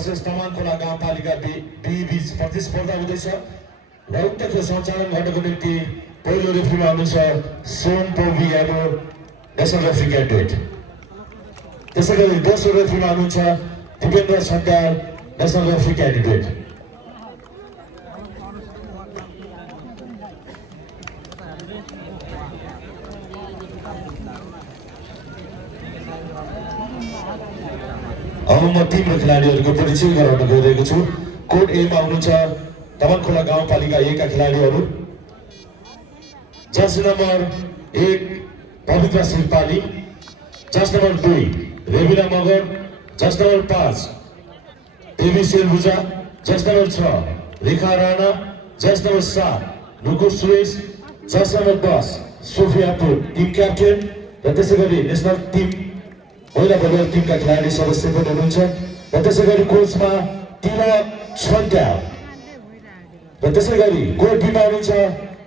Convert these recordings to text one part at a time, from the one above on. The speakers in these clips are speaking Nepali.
वर्सेस तमानखोला गाउँपालिका बीच प्रतिस्पर्धा हुँदैछ र उक्त खेल सञ्चालन गर्नको निम्ति पहिलो रेफ्रीमा हुनुहुन्छ सोन पोभी यादव नेसनल रेफ्री क्यान्डिडेट। त्यसैगरी दोस्रो रेफ्रीमा हुनुहुन्छ Dipendra Chhantyal national referee candidate. अब म टिम र खेलाडीहरूको परिचय गराउन गइरहेको छु। कोड ए मा हुनुहुन्छ तमनखोला गाउँपालिका 1 का खेलाडीहरू। जज नम्बर 1 पवित्र शिल्पाली, जज नम्बर 2 रेबिना मगर, जज नम्बर 5 देवी सेलभुजा, जज नम्बर 6 रेखा राणा, जज नम्बर 7 नुकुर सुरेश, जज नम्बर 10 सोफिया पुर टिम क्याप्टेन र त्यसैगरी नेसनल टिम महिला भलिबल टिमका खेलाडी सदस्य पनि हुनुहुन्छ र त्यसैगरी कोचमा तिलक छन्त्याल र त्यसैगरी गोल टिममा हुनुहुन्छ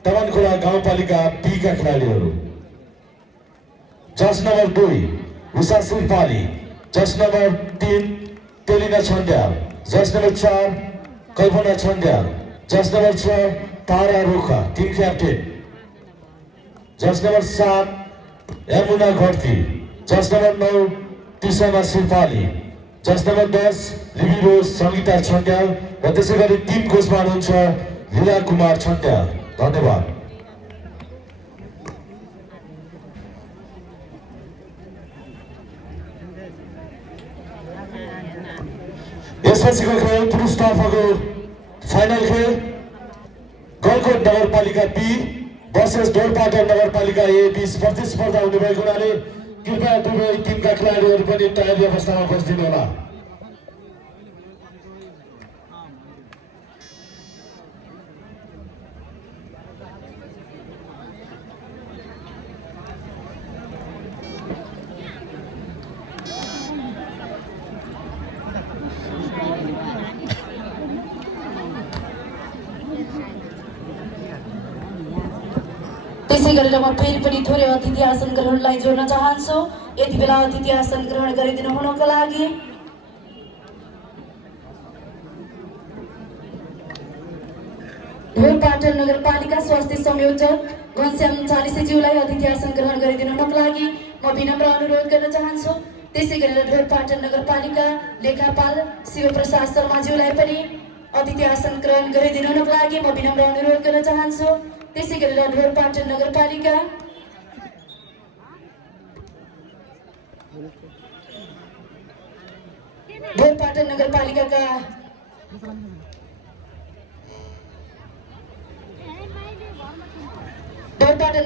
तमनखोला गाउँपालिका बी का खेलाडीहरू। जज नम्बर 2 उषा शिल्पाली, जज नम्बर 3 तेलिना छन्त्याल, जज नम्बर 4 कल्पना छन्त्याल, जज नम्बर 6 तारा रोखा टिम क्याप्टेन, जज नम्बर 7 यमुना घरती, जज नम्बर 9 तिसना शिल्पाली, जज नम्बर 10 लिबिरो सङ्गीता छन्त्याल र त्यसैगरी टिम कोचमा हुनुहुन्छ लीला कुमार छन्त्याल। धन्यवाद। यसपछिको खेल पुरुषतर्फको फाइनल खेल गलकोट नगरपालिका बी वर्सेस ढोरपाटन नगरपालिका ए बीच प्रतिस्पर्धा हुने भएको हुनाले कृपया दुवै टिमका खेलाडीहरू पनि तयारी अवस्थामा बसिदिनु होला। त्यसै गरेर म फेरि पनि थोरै अतिथि आसन ग्रहणलाई जोड्न चाहन्छु। यति बेला अतिथि आसन ग्रहण गरिदिनु हुनको लागि ढोरपाटन नगरपालिका स्वास्थ्य संयोजक घनश्याम चालिसेज्यूलाई अतिथि आसन ग्रहण गरिदिनु हुनको लागि म विनम्र अनुरोध गर्न चाहन्छु। त्यसै गरेर ढोरपाटन नगरपालिका लेखापाल शिवप्रसाद शर्माज्यूलाई पनि अतिथि आसन ग्रहण गरिदिनु हुनको लागि म विनम्र अनुरोध गर्न चाहन्छु। त्यसै गरेर ढोरपाटन नगरपालिका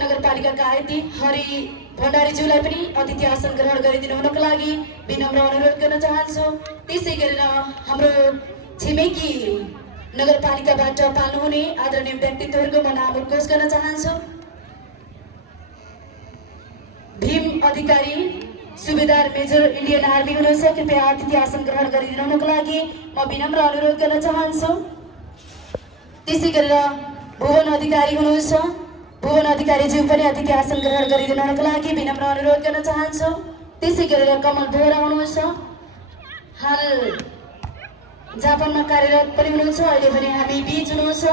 नगरपालिकाका आइती हरि भण्डारीज्यूलाई पनि अतिथि आसन ग्रहण गरिदिनु हुनको लागि विनम्र अनुरोध गर्न चाहन्छु। त्यसै गरेर हाम्रो छिमेकी नगरपालिकाबाट पाल्नुहुने आदरणीय व्यक्तित्वहरूको म नाम उद्घोष गर्न चाहन्छु। भीम अधिकारी सुबेदार मेजर इन्डियन आर्मी हुनुहुन्छ। कृपया अतिथि आसन ग्रहण गरिदिनु हुनको लागि म विनम्र अनुरोध गर्न चाहन्छु। त्यसै गरेर भुवन अधिकारी हुनुहुन्छ। भुवन अधिकारीज्यू पनि अतिथि आसन ग्रहण गरिदिनु हुनको लागि विनम्र अनुरोध गर्न चाहन्छु। त्यसै गरेर कमल बोहरा हुनुहुन्छ। हाल जापानमा कार्यरत पनि हुनुहुन्छ। अहिले पनि हामी बीच हुनुहुन्छ।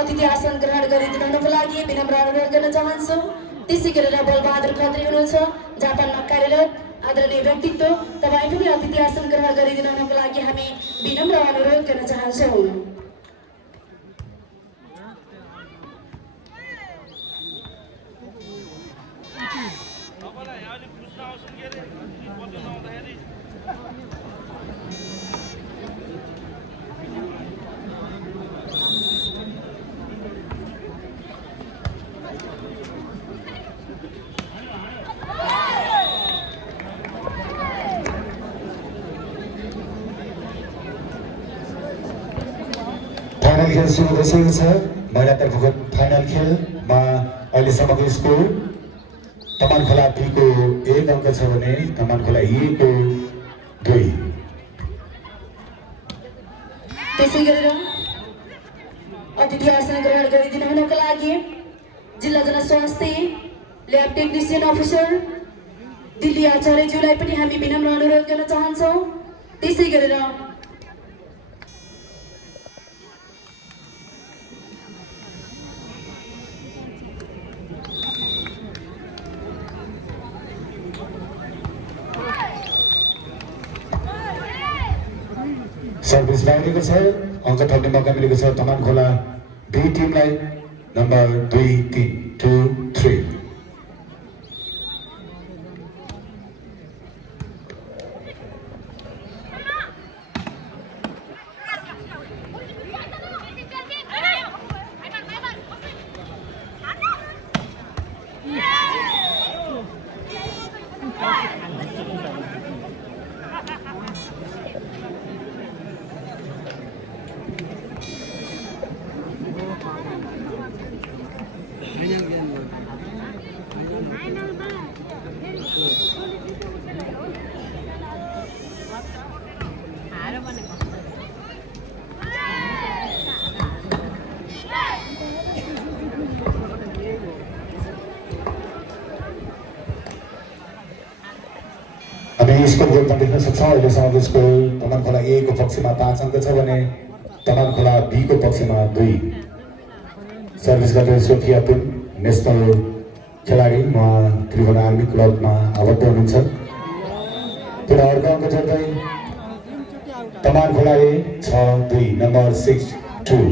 अतिथि आसन ग्रहण गरिदिनु हुनको लागि विनम्र अनुरोध गर्न चाहन्छु। त्यसै गरेर बलबहादुर खत्री हुनुहुन्छ। जापानमा कार्यरत आदरणीय व्यक्तित्व, तपाईँ पनि अतिथि आसन ग्रहण गरिदिनु हुनको लागि हामी विनम्र अनुरोध गर्न चाहन्छौँ। फाइनल खेल सुरु भइसकेको छ। महिलातर्फको फाइनल खेलमा अहिलेसम्मको स्कोर तमनखोला बी को 1 अङ्क छ भने तमनखोला ए को 2। त्यसै गरेर अतिथि आसन ग्रहण गरिदिनु हुनको लागि जिल्ला जनस्वास्थ्य ल्याब टेक्निसियन अफिसर दिल्ली आचार्यज्यूलाई पनि हामी विनम्र अनुरोध गर्न चाहन्छौँ। त्यसै गरेर सर्भिस लागेको छ, अङ्क थप्ने मौका मिलेको छ तमान खोला बी टिमलाई। नम्बर 2 3 2 3। हामी स्कोर बोर्डमा देख्न सक्छौँ अहिलेसम्म स्कोर तमान खोला ए को पक्षमा 5 अङ्क छ भने तमान खोला बी को पक्षमा 2। सर्भिस गर्दै सोफिया पुन नेसनल खेलाडी, उहाँ त्रिभुवन आर्मी क्लबमा आबद्ध हुनुहुन्छ। पुरा अर्को अङ्क जोड्दै तमान खोला ए 6-2 नम्बर 6-2।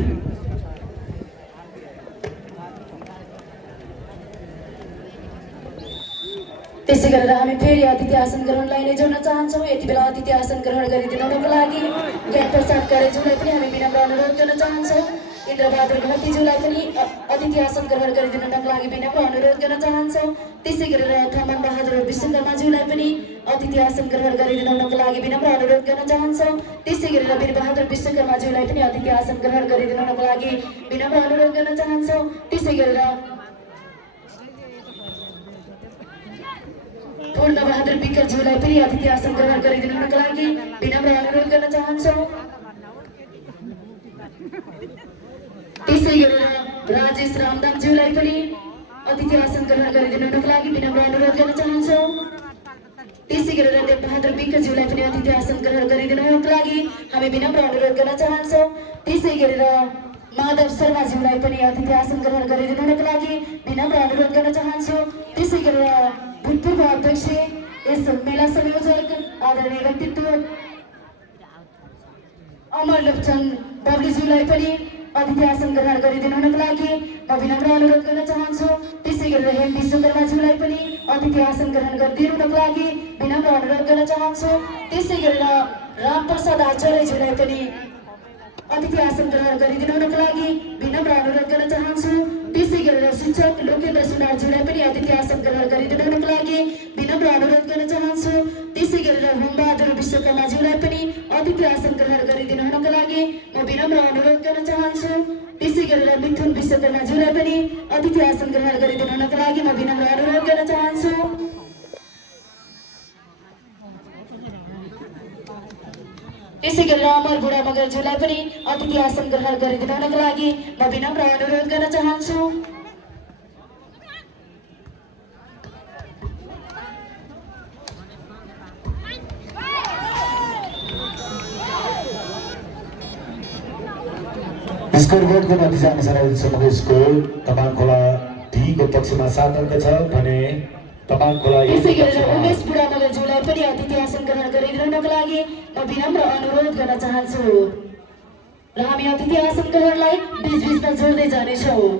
त्यसै गरेर हामी फेरि अतिथि आसन ग्रहणलाई नै जोड्न चाहन्छौँ। यति बेला अतिथि आसन ग्रहण गरिदिनुको लागि ज्ञान प्रसाद कार्यज्यूलाई पनि हामी विनम्र अनुरोध गर्न चाहन्छौँ। इन्द्रबहादुर घरतीज्यूलाई पनि अतिथि आसन ग्रहण गरिदिनुको लागि विनम्र अनुरोध गर्न चाहन्छौँ। त्यसै गरेर थमन बहादुर विश्वकर्माज्यूलाई पनि अतिथि आसन ग्रहण गरिदिनुको लागि विनम्र अनुरोध गर्न चाहन्छौँ। त्यसै गरेर वीरबहादुर विश्वकर्माज्यूलाई पनि अतिथि आसन ग्रहण गरिदिनुको लागि विनम्र अनुरोध गर्न चाहन्छौँ। त्यसै गरेर पूर्णबहादुर विकलज्यूलाई पनि अतिथि आसन ग्रहण गरिदिनुको लागि विनम्र अनुरोध गर्न चाहन्छौँ। त्यसै गरेर राजेश रामदामज्यूलाई पनि अतिथि आसन ग्रहण गरिदिनुको लागि विनम्र अनुरोध गर्न चाहन्छौँ। त्यसै गरेर देवबहादुर विकज्यूलाई पनि अतिथि आसन ग्रहण गरिदिनुको लागि हामी विनम्र अनुरोध गर्न चाहन्छौँ। त्यसै गरेर माधव शर्माज्यूलाई पनि अतिथि आसन ग्रहण गरिदिनुको लागि विनम्र अनुरोध गर्न चाहन्छु। त्यसै गरेर भूतपूर्व अध्यक्ष यस मेला संयोजक आदरणीय व्यक्तित्व अमर लोकचन बब्लीज्यूलाई पनि अतिथि आसन ग्रहण गरिदिनुको लागि म विनम्र अनुरोध गर्न चाहन्छु। त्यसै गरेर हेम विश्वकर्माज्यूलाई पनि अतिथि आसन ग्रहण गरिदिनुको लागि विनम्र अनुरोध गर्न चाहन्छु। त्यसै गरेर रामप्रसाद आचार्यज्यूलाई पनि अतिथि आसन ग्रहण गरिदिनुको लागि विनम्र अनुरोध गर्न चाहन्छु। त्यसै गरेर शिक्षक लोकेन्द्र सुनारज्यूलाई पनि अतिथि आसन ग्रहण गरिदिनुको लागि विनम्र अनुरोध गर्न चाहन्छु। त्यसै गरेर होमबहादुर विश्वकर्माज्यूलाई पनि अतिथि आसन ग्रहण गरिदिनुको लागि म विनम्र अनुरोध गर्न चाहन्छु। त्यसै गरेर मिथुन विश्वकर्माज्यूलाई पनि अतिथि आसन ग्रहण गरिदिनुको लागि म विनम्र अनुरोध गर्न चाहन्छु। त्यसै गरेर अमर बुढा मगरज्यूलाई पनि अतिथि आसन ग्रहण गरिदिनुको लागि म विनम्र अनुरोध गर्न चाहन्छु। स्कोर बोर्डको नतिजा अनुसार अहिलेसम्मको स्कोर तमान खोला डी को पक्षमा 7 अङ्क छ भने तमान खोला ए त्यसै गरेर उमेश बुढा मगरज्यूलाई पनि अतिथि आसन ग्रहण गरिदिनुको लागि म विनम्र अनुरोध गर्न चाहन्छु र हामी अतिथि आसन ग्रहणलाई बीच-बीचमा जोड्दै जानेछौँ।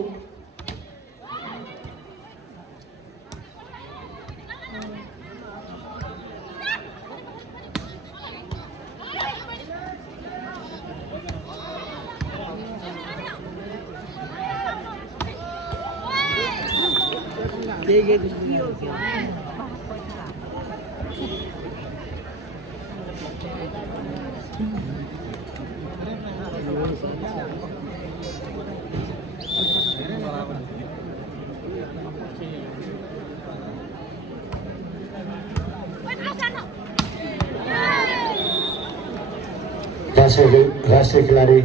राष्ट्रिय खिलाडी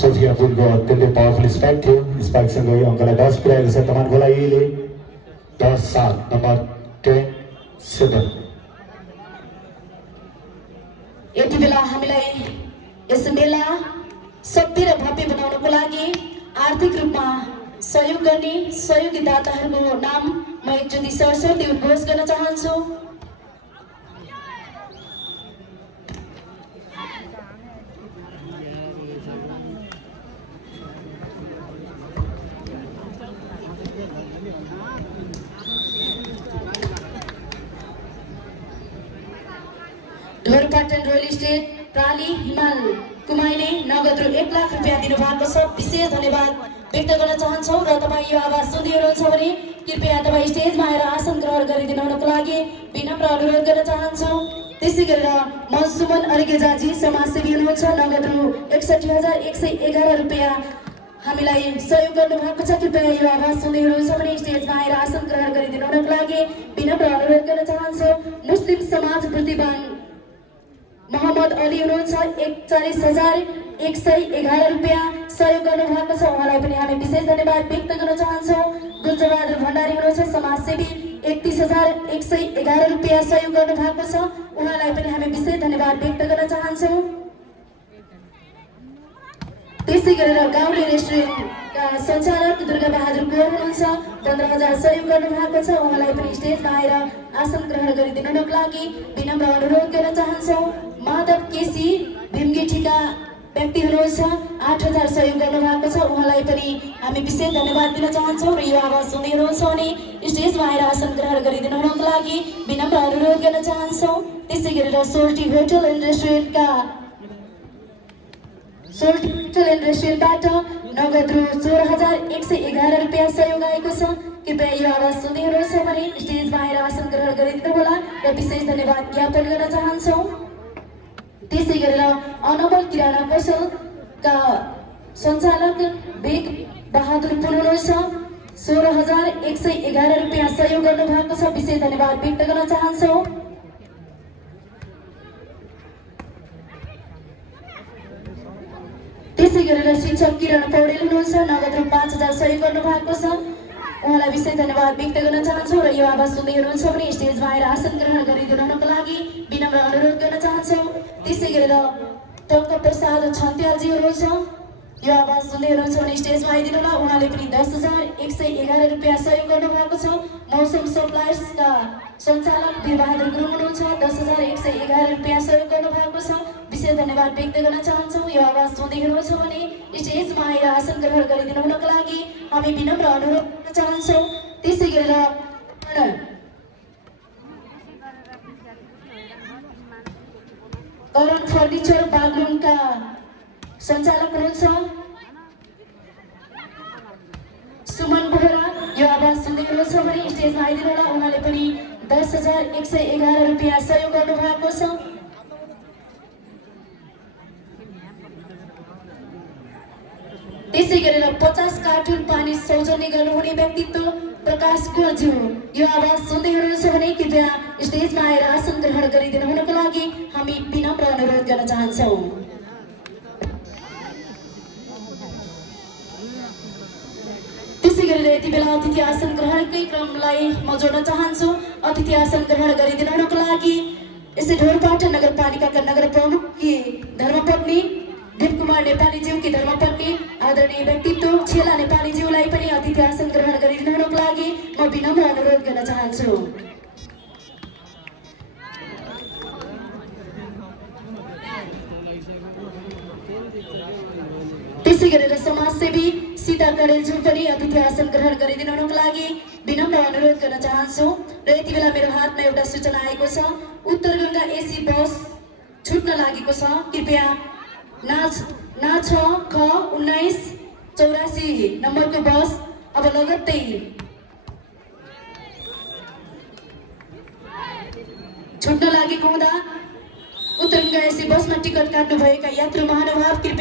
सोफिया पुनको अत्यन्तै पावरफुल स्पाइक थियो। स्पाइकसँगै अङ्कलाई 10 पुर्याएको छ तमान खोला एले 10-7 नम्बर 10-7। यति बेला हामीलाई यस मेला सभ्य र भव्य बनाउनको लागि आर्थिक रूपमा सहयोग गर्ने सहयोगी दाताहरूको नाम म एकचोटि सरस्वती उद्घोष गर्न चाहन्छु। ढोरपाटन रोयल स्टेट प्राली हिमाल कुमाईले नगद रु 1 लाख रुपियाँ दिनुभएको छ। विशेष धन्यवाद व्यक्त गर्न चाहन्छौँ र तपाईँ यो आवाज सुन्दै हुनुहुन्छ भने कृपया तपाईँ स्टेजमा आएर आसन ग्रहण गरिदिनु हुनको लागि विनम्र अनुरोध गर्न चाहन्छौँ। त्यसै गरेर मनसुमन अर्गेजाजी समाजसेवी हुनुहुन्छ, नगद रु 61,111 रुपियाँ हामीलाई सहयोग गर्नुभएको छ। कृपया यो आवाज सुन्दै हुनुहुन्छ भने स्टेजमा आएर आसन ग्रहण गरिदिनु हुनको लागि विनम्र अनुरोध गर्न चाहन्छौँ। मुस्लिम समाज बुद्धिवान मोहम्मद अली हुनुहुन्छ, 41,111 रुपियाँ सहयोग गर्नुभएको छ। उहाँलाई पनि हामी विशेष धन्यवाद व्यक्त गर्न चाहन्छौँ। गुल्जबहादुर भण्डारी हुनुहुन्छ, समाजसेवी, 31,111 रुपियाँ सहयोग गर्नुभएको छ। उहाँलाई पनि हामी विशेष धन्यवाद व्यक्त गर्न चाहन्छौँ। त्यसै गरेर गाउँले रेस्टुरेन्टका सञ्चालक दुर्गा बहादुर गोर हुनुहुन्छ, 15,000 सहयोग गर्नुभएको छ। उहाँलाई पनि स्टेजमा आएर आसन ग्रहण गरिदिनुको लागि विनम्र अनुरोध गर्न चाहन्छौँ। माधव केसी भीमगेठीका व्यक्ति हुनुहुन्छ, 8,000 सहयोग गर्नुभएको छ। उहाँलाई पनि हामी विशेष धन्यवाद दिन चाहन्छौँ र यो आवाज सुन्दै हुनुहुन्छ भने स्टेजमा आएर आसन ग्रहण गरिदिनुको लागि विनम्र अनुरोध गर्न चाहन्छौँ। त्यसै गरेर सोल्टी होटल एन्ड रेस्टुरेन्टबाट नगद रु 14,111 रुपियाँ सहयोग आएको छ। कृपया यो आवाज सुन्दै हुनुहुन्छ भने स्टेजमा आएर आसन ग्रहण गरिदिनु होला र विशेष धन्यवाद ज्ञापन गर्न चाहन्छौँ। त्यसै गरेर अनमोल किराना पसलका सञ्चालक बेग बहादुर पुन हुनुहुन्छ, 16,111 रुपियाँ सहयोग गर्नुभएको छ। विशेष धन्यवाद व्यक्त गर्न चाहन्छौँ। त्यसै गरेर शिक्षक किरण पौडेल हुनुहुन्छ, नगद रु 5,000 सहयोग गर्नुभएको छ। उहाँलाई विशेष धन्यवाद व्यक्त गर्न चाहन्छौँ र यो आवाज सुन्दै हुनुहुन्छ भने स्टेजमा आएर आसन ग्रहण गरिदिनुको लागि विनम्र अनुरोध गर्न चाहन्छौँ। त्यसै गरेर टङ्क प्रसाद छन्त्यालजी हुनुहुन्छ, यो आवाज सुन्दै हुनुहुन्छ भने स्टेजमा आइदिनु होला। उहाँले पनि 10,111 रुपियाँ सहयोग गर्नुभएको छ। मौसम सप्लायर्सका सञ्चालक वीरबहादुर गुरुङ हुनुहुन्छ, 10,111 रुपियाँ सहयोग गर्नुभएको छ। विशेष धन्यवाद व्यक्त गर्न चाहन्छौँ। यो आवाज सुन्दै हुनुहुन्छ भने स्टेजमा आएर आसन ग्रहण गरिदिनुको लागि हामी विनम्र अनुरोध गर्न चाहन्छौँ। त्यसै गरेर करण फर्निचर बागलुङका सञ्चालक हुनुहुन्छ, सुमन बोहरा, यो आवाज सुन्दै हुनुहुन्छ भने स्टेजमा आइदिनु होला। उहाँले पनि 10,111 रुपियाँ सहयोग गर्नुभएको छ। त्यसै गरेर 50 कार्टुन पानी सौजन्य गर्नुहुने व्यक्तित्व प्रकाश कोरज्यू, यो आवाज सुन्दै हुनुहुन्छ भने कृपया स्टेजमा आएर आसन ग्रहण गरिदिनुको लागि हामी विनम्र अनुरोध गर्न चाहन्छौँ। त्यसै गरेर यति बेला अतिथि आसन ग्रहणकै क्रमलाई म जोड्न चाहन्छु। अतिथि आसन ग्रहण गरिदिनुको लागि यसै ढोरपाटन नगरपालिकाका नगर प्रमुख कि धर्मपत्नी दीपकुमार नेपालीज्यू कि धर्मपत्नी आदरणीय व्यक्तित्व छेला नेपालीज्यूलाई पनि अतिथि आसन ग्रहण गरिदिनुको लागि म विनम्र अनुरोध गर्न चाहन्छु। त्यसै गरेर समाजसेवी सीता कडेलज्यू पनि अतिथि आसन ग्रहण गरिदिनुको लागि विनम्र अनुरोध गर्न चाहन्छु। र यति बेला मेरो हातमा एउटा सूचना आएको छ, उत्तर गङ्गा एसी बस छुट्न लागेको छ। कृपया ना 1984 नम्बरको बस अब लगत्तै छुट्न लागेको हुँदा उत्तर गङ्गा एसी बसमा टिकट काट्नुभएका यात्रु महानुभाव